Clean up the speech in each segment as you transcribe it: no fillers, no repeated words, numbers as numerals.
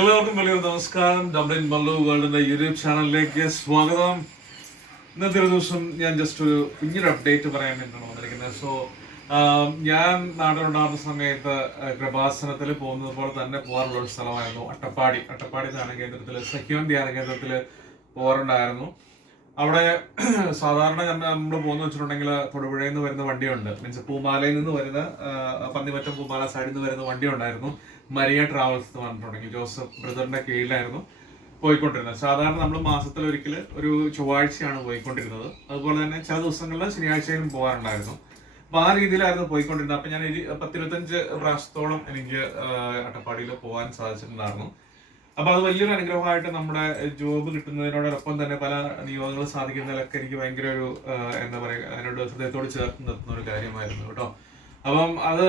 എല്ലാവർക്കും വലിയ നമസ്കാരം. ഡബ്ലിൻ മല്ലു വേൾഡിന്റെ യൂട്യൂബ് ചാനലിലേക്ക് സ്വാഗതം. ഇന്നത്തെ ഒരു ദിവസം ഞാൻ ജസ്റ്റ് ഒരു കുഞ്ഞൊരു അപ്ഡേറ്റ് പറയാൻ വേണ്ടിയാണ് വന്നിരിക്കുന്നത്. ഞാൻ നാട്ടിലുണ്ടാകുന്ന സമയത്ത് കൃപാസനത്തിൽ പോകുന്നത് പോലെ തന്നെ പോകാറുള്ള ഒരു സ്ഥലമായിരുന്നു അട്ടപ്പാടി ധ്യാന കേന്ദ്രത്തിൽ, സഖ്യോൻ ധ്യാന കേന്ദ്രത്തിൽ പോകാറുണ്ടായിരുന്നു. അവിടെ സാധാരണ നമ്മൾ പോകുന്ന വെച്ചിട്ടുണ്ടെങ്കിൽ തൊടുപുഴയിൽ നിന്ന് വരുന്ന വണ്ടിയുണ്ട്, മീൻസ് പൂമാലയിൽ നിന്ന് വരുന്ന പന്നിമറ്റം പൂമാല സൈഡിൽ നിന്ന് വരുന്ന വണ്ടി ഉണ്ടായിരുന്നു. മരിയ ട്രാവൽസ് എന്ന് പറഞ്ഞിട്ടുണ്ടെങ്കിൽ ജോസഫ് ബ്രദറിന്റെ കീഴിലായിരുന്നു പോയിക്കൊണ്ടിരുന്നത്. സാധാരണ നമ്മൾ മാസത്തിലൊരിക്കൽ ഒരു ചൊവ്വാഴ്ചയാണ് പോയിക്കൊണ്ടിരുന്നത്. അതുപോലെ തന്നെ ചില ദിവസങ്ങളിൽ ശനിയാഴ്ചയിലും പോകാറുണ്ടായിരുന്നു. അപ്പൊ ആ രീതിയിലായിരുന്നു പോയിക്കൊണ്ടിരുന്നത്. അപ്പൊ ഞാൻ 10-25 പ്രാവശ്യത്തോളം എനിക്ക് അട്ടപ്പാടിയിൽ പോകാൻ സാധിച്ചിട്ടുണ്ടായിരുന്നു. അപ്പൊ അത് വലിയൊരു അനുഗ്രഹമായിട്ട് നമ്മുടെ ജോബ് കിട്ടുന്നതിനോടൊപ്പം തന്നെ പല നിയോഗങ്ങൾ സാധിക്കുന്നതിലൊക്കെ എനിക്ക് ഭയങ്കര ഒരു എന്താ പറയുക, അതിനോട് ഹൃദയത്തോട് ചേർത്ത് നിർത്തുന്ന ഒരു കാര്യമായിരുന്നു കേട്ടോ. അപ്പം അത്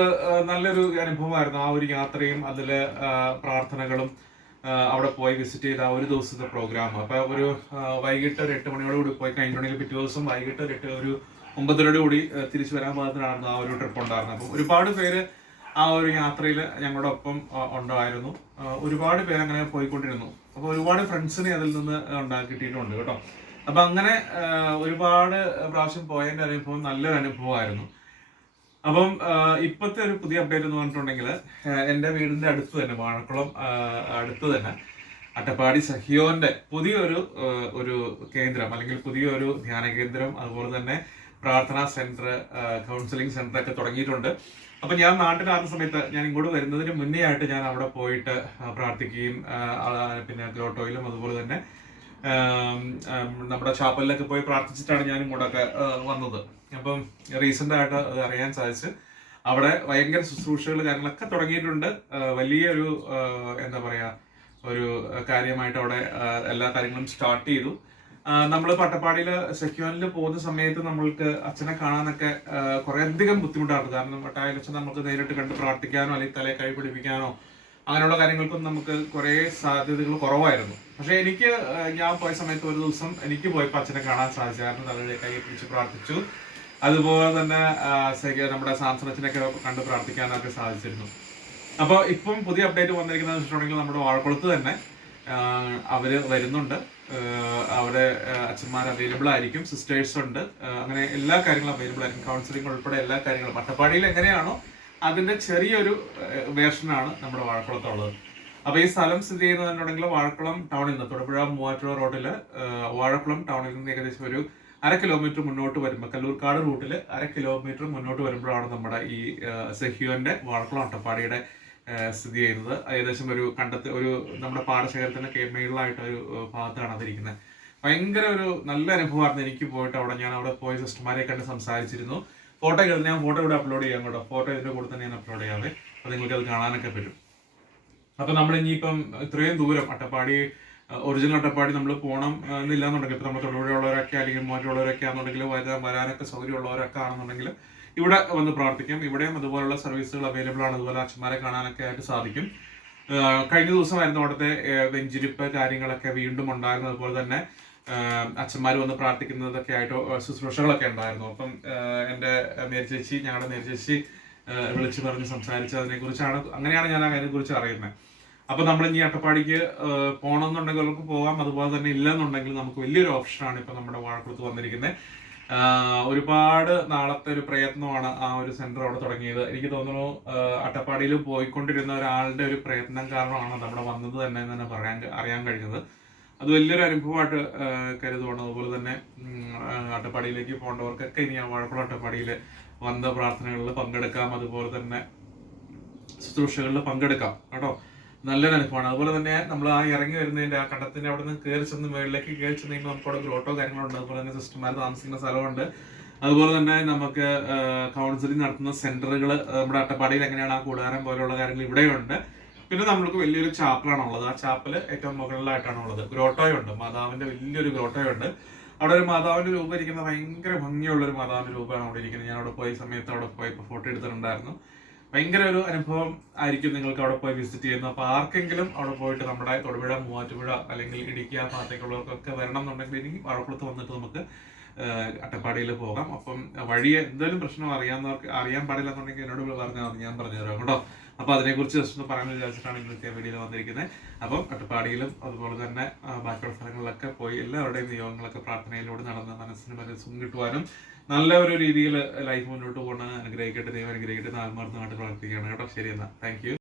നല്ലൊരു അനുഭവമായിരുന്നു. ആ ഒരു യാത്രയും അതില് പ്രാർത്ഥനകളും അവിടെ പോയി വിസിറ്റ് ചെയ്ത ആ ഒരു ദിവസത്തെ പ്രോഗ്രാം. അപ്പൊ ഒരു വൈകിട്ട് ഒരു 8 മണിയോടുകൂടി പോയി കഴിഞ്ഞിട്ടുണ്ടെങ്കിൽ പിറ്റേ ദിവസം വൈകിട്ട് ഒരു 9:30 കൂടി തിരിച്ചു വരാൻ പാകത്തിനായിരുന്നു ആ ഒരു ട്രിപ്പ് ഉണ്ടായിരുന്നത്. അപ്പം ഒരുപാട് പേര് ആ ഒരു യാത്രയിൽ ഞങ്ങളുടെ ഒപ്പം ഉണ്ടായിരുന്നു. ഒരുപാട് പേര് അങ്ങനെ പോയിക്കൊണ്ടിരുന്നു. അപ്പൊ ഒരുപാട് ഫ്രണ്ട്സിനെ അതിൽ നിന്ന് കിട്ടിയിട്ടുണ്ട് കേട്ടോ. അപ്പൊ അങ്ങനെ ഒരുപാട് പ്രാവശ്യം പോയതിന്റെ അനുഭവം നല്ലൊരു അനുഭവമായിരുന്നു. അപ്പം ഇപ്പോഴത്തെ ഒരു പുതിയ അപ്ഡേറ്റ് എന്ന് പറഞ്ഞിട്ടുണ്ടെങ്കിൽ എൻ്റെ വീടിന്റെ അടുത്ത് തന്നെ, വാഴക്കുളം അടുത്ത് തന്നെ അട്ടപ്പാടി സഹിയോന്റെ പുതിയൊരു ഒരു കേന്ദ്രം അല്ലെങ്കിൽ പുതിയൊരു ധ്യാന കേന്ദ്രം, അതുപോലെ തന്നെ പ്രാർത്ഥനാ സെന്റർ, കൗൺസിലിംഗ് സെന്റർ ഒക്കെ തുടങ്ങിയിട്ടുണ്ട്. അപ്പൊ ഞാൻ നാട്ടിലാകുന്ന സമയത്ത്, ഞാൻ ഇങ്ങോട്ട് വരുന്നതിന് മുന്നേ ആയിട്ട് ഞാൻ അവിടെ പോയിട്ട് പ്രാർത്ഥിക്കുകയും പിന്നെ ഗ്രോട്ടോയിലും അതുപോലെ തന്നെ നമ്മുടെ ചാപ്പലിലൊക്കെ പോയി പ്രാർത്ഥിച്ചിട്ടാണ് ഞാൻ ഇങ്ങോട്ടൊക്കെ വന്നത്. അപ്പം റീസെന്റ് ആയിട്ട് അത് അറിയാൻ സാധിച്ച് അവിടെ ഭയങ്കര ശുശ്രൂഷകൾ കാര്യങ്ങളൊക്കെ തുടങ്ങിയിട്ടുണ്ട്. വലിയൊരു എന്താ പറയാ, ഒരു കാര്യമായിട്ട് അവിടെ എല്ലാ കാര്യങ്ങളും സ്റ്റാർട്ട് ചെയ്തു. നമ്മൾ പട്ടപ്പാടിയിൽ സെക്യൂരിൽ പോകുന്ന സമയത്ത് നമ്മൾക്ക് അച്ഛനെ കാണാനൊക്കെ കുറെ അധികം ബുദ്ധിമുട്ടാണ്. കാരണം അച്ഛൻ നമുക്ക് നേരിട്ട് കണ്ട് പ്രാർത്ഥിക്കാനോ അല്ലെങ്കിൽ തലയെ കൈ പിടിപ്പിക്കാനോ അങ്ങനെയുള്ള കാര്യങ്ങൾക്കൊന്നും നമുക്ക് കുറെ സാധ്യതകൾ കുറവായിരുന്നു. പക്ഷെ ഞാൻ പോയ സമയത്ത് ഒരു ദിവസം എനിക്ക് പോയപ്പോൾ അച്ഛനെ കാണാൻ സാധിച്ചു. കാരണം തലയെ കൈ പിടിച്ച് പ്രാർത്ഥിച്ചു. അതുപോലെ തന്നെ നമ്മുടെ സാംസണത്തിനൊക്കെ കണ്ട് പ്രാർത്ഥിക്കാനൊക്കെ സാധിച്ചിരുന്നു. അപ്പോൾ ഇപ്പം പുതിയ അപ്ഡേറ്റ് വന്നിരിക്കുന്നത് വെച്ചിട്ടുണ്ടെങ്കിൽ നമ്മുടെ വാഴക്കുളത്ത് തന്നെ അവര് വരുന്നുണ്ട്. അവിടെ അച്ഛന്മാർ അവൈലബിൾ ആയിരിക്കും, സിസ്റ്റേഴ്സ് ഉണ്ട്, അങ്ങനെ എല്ലാ കാര്യങ്ങളും അവൈലബിൾ ആയിരിക്കും. കൗൺസിലിംഗ് ഉൾപ്പെടെ എല്ലാ കാര്യങ്ങളും അട്ടപ്പാടിയിൽ എങ്ങനെയാണോ അതിന്റെ ചെറിയൊരു വേർഷനാണ് നമ്മുടെ വാഴക്കുളത്തുള്ളത്. അപ്പൊ ഈ സ്ഥലം സ്ഥിതി ചെയ്യുന്നതെന്നുണ്ടെങ്കിൽ വാഴക്കുളം ടൗണിൽ നിന്ന്, തൊടുപുഴ മൂവാറ്റുപുഴ റോഡില് വാഴക്കുളം ടൗണിൽ നിന്ന് ഏകദേശം ഒരു 1/2 കിലോമീറ്റർ മുന്നോട്ട് വരുമ്പോൾ, കല്ലൂർക്കാട് റൂട്ടില് 1/2 കിലോമീറ്റർ മുന്നോട്ട് വരുമ്പോഴാണ് നമ്മുടെ ഈ സെഹ്യോന്റെ വാഴക്കുളം അട്ടപ്പാടിയുടെ സ്ഥിതി ചെയ്യുന്നത്. ഏകദേശം ഒരു നമ്മുടെ പാടശേഖരത്തിന്റെ മേളിലായിട്ട് ഒരു ഭാഗത്താണ് അതിരിക്കുന്നത്. ഭയങ്കര ഒരു നല്ല അനുഭവമായിരുന്നു എനിക്ക് പോയിട്ട് അവിടെ. ഞാൻ അവിടെ പോയി സിസ്റ്റർമാരെ കണ്ട് സംസാരിച്ചിരുന്നു. ഫോട്ടോ ഞാൻ ഫോട്ടോ ഇവിടെ അപ്ലോഡ് ചെയ്യാം കേട്ടോ. ഫോട്ടോ ഇതിന്റെ കൂടെ തന്നെ ഞാൻ അപ്ലോഡ് ചെയ്യാതെ, അപ്പൊ നിങ്ങൾക്ക് അത് കാണാനൊക്കെ പറ്റും. അപ്പൊ നമ്മൾ ഇനിയിപ്പം ഇത്രയും ദൂരം അട്ടപ്പാടി, ഒറിജിനൽ അട്ടപ്പാടി നമ്മൾ പോകണം എന്നില്ലാന്നുണ്ടെങ്കിൽ, ഇപ്പൊ നമ്മൾ തൊടുപുഴയുള്ളവരൊക്കെ അല്ലെങ്കിൽ മൂവാറ്റുള്ളവരൊക്കെ ആണെന്നുണ്ടെങ്കിൽ വരാനൊക്കെ സൗകര്യമുള്ളവരൊക്കെ ആണെന്നുണ്ടെങ്കിൽ ഇവിടെ വന്ന് പ്രാർത്ഥിക്കാം. ഇവിടെയും അതുപോലുള്ള സർവീസുകൾ അവൈലബിൾ ആണ്. അതുപോലെ അച്ഛന്മാരെ കാണാനൊക്കെ ആയിട്ട് സാധിക്കും. കഴിഞ്ഞ ദിവസമായിരുന്നു അവിടുത്തെ വെഞ്ചിരിപ്പ് കാര്യങ്ങളൊക്കെ വീണ്ടും ഉണ്ടായിരുന്നു. അതുപോലെ തന്നെ അച്ഛന്മാർ വന്ന് പ്രാർത്ഥിക്കുന്നതൊക്കെ ആയിട്ട് ശുശ്രൂഷകളൊക്കെ ഉണ്ടായിരുന്നു. അപ്പം ഞങ്ങളുടെ നേർച്ചേച്ചി വിളിച്ചു പറഞ്ഞ് സംസാരിച്ച് അതിനെക്കുറിച്ചാണ്, അങ്ങനെയാണ് ഞാൻ അതിനെക്കുറിച്ച് അറിയുന്നത്. അപ്പൊ നമ്മൾ ഇനി അട്ടപ്പാടിക്ക് പോകണമെന്നുണ്ടെങ്കിൽ അവർക്ക് പോകാം. അതുപോലെ തന്നെ ഇല്ലെന്നുണ്ടെങ്കിൽ നമുക്ക് വലിയൊരു ഓപ്ഷനാണ് ഇപ്പൊ നമ്മുടെ വാഴക്കുളത്ത് വന്നിരിക്കുന്നത്. ഒരുപാട് നാളത്തെ ഒരു പ്രയത്നമാണ് ആ ഒരു സെന്റർ അവിടെ തുടങ്ങിയത്. എനിക്ക് തോന്നുന്നു അട്ടപ്പാടിയിൽ പോയിക്കൊണ്ടിരുന്ന ഒരാളുടെ ഒരു പ്രയത്നം കാരണമാണ് നമ്മുടെ വന്നത് തന്നെ അറിയാൻ കഴിഞ്ഞത്. അത് വലിയൊരു അനുഭവമായിട്ട് കരുതുവാണ്. അതുപോലെ തന്നെ അട്ടപ്പാടിയിലേക്ക് പോകേണ്ടവർക്കൊക്കെ ഇനി ആ വാഴക്കുളം അട്ടപ്പാടിയിൽ വന്ന പ്രാർത്ഥനകളിൽ പങ്കെടുക്കാം, അതുപോലെ തന്നെ ശുശ്രൂഷകളിൽ പങ്കെടുക്കാം കേട്ടോ. നല്ലൊരു അനുഭവമാണ്. അതുപോലെ തന്നെ നമ്മൾ ആ ഇറങ്ങി വരുന്നതിന്റെ ആ കണ്ടത്തിന്റെ അവിടെ നിന്ന് കയറി ചെന്ന് മുകളിലേക്ക് കയറി ചെന്ന് നമുക്ക് അവിടെ ഗ്രോട്ടോ കാര്യങ്ങളുണ്ട്. അതുപോലെ തന്നെ സിസ്റ്റർമാർ താമസിക്കുന്ന സ്ഥലമുണ്ട്. അതുപോലെ തന്നെ നമുക്ക് കൗൺസിലിംഗ് നടത്തുന്ന സെന്ററുകൾ നമ്മുടെ അട്ടപ്പാടിയിൽ എങ്ങനെയാണ് ആ കൂടാരം പോലെയുള്ള കാര്യങ്ങൾ ഇവിടെയുണ്ട്. പിന്നെ നമ്മൾക്ക് വലിയൊരു ചാപ്പലാണുള്ളത്. ആ ചാപ്പല് ഏറ്റവും മുകളിലായിട്ടാണ് ഉള്ളത്. ഗ്രോട്ടോയുണ്ട്, മാതാവിന്റെ വലിയൊരു ഗ്രോട്ടോയുണ്ട്. അവിടെ ഒരു മാതാവിന്റെ രൂപം ഇരിക്കുന്ന ഭയങ്കര ഭംഗിയുള്ള ഒരു മാതാവിന്റെ രൂപമാണ് അവിടെ ഇരിക്കുന്നത്. ഞാൻ അവിടെ പോയ സമയത്ത് അവിടെ പോയപ്പോൾ ഫോട്ടോ എടുത്തിട്ടുണ്ടായിരുന്നു. ഭയങ്കര ഒരു അനുഭവം ആയിരിക്കും നിങ്ങൾക്ക് അവിടെ പോയി വിസിറ്റ് ചെയ്യുന്നത്. അപ്പൊ ആർക്കെങ്കിലും അവിടെ പോയിട്ട് നമ്മുടെ തൊടുപുഴ, മൂവാറ്റുപുഴ അല്ലെങ്കിൽ ഇടുക്കി ആ ഭാഗത്തേക്കുള്ളവർക്കൊക്കെ വരണം എന്നുണ്ടെങ്കിൽ ഇനി വാഴക്കുളത്ത് വന്നിട്ട് നമുക്ക് അട്ടപ്പാടിയിൽ പോകാം. അപ്പം വഴി എന്തെങ്കിലും പ്രശ്നം അറിയാൻ പാടില്ല എന്നുണ്ടെങ്കിൽ എന്നോട് പറഞ്ഞാൽ മതി, ഞാൻ പറഞ്ഞു തരാം കേട്ടോ. അപ്പോൾ അതിനെക്കുറിച്ച് ജസ്റ്റ് ഒന്ന് പറയാൻ വിചാരിച്ചിട്ടാണ് ഇന്നത്തെ വീഡിയോയിൽ വന്നിരിക്കുന്നത്. അപ്പം അട്ടപ്പാടിയിലും അതുപോലെ തന്നെ ബാക്കിയുള്ള സ്ഥലങ്ങളിലൊക്കെ പോയി എല്ലാവരുടെയും നിയോഗങ്ങളൊക്കെ പ്രാർത്ഥനയിലൂടെ നടന്ന് മനസ്സിന് മനസ്സും കിട്ടുവാനും നല്ല ഒരു രീതിയിൽ ലൈഫ് മുന്നോട്ട് പോകണം അനുഗ്രഹിക്കട്ടെ, ദൈവം അനുഗ്രഹിക്കട്ടെ, ആത്മാർത്ഥമായിട്ട് പ്രവർത്തിക്കുകയാണ് കേട്ടോ. ശരി എന്നാൽ താങ്ക് യു.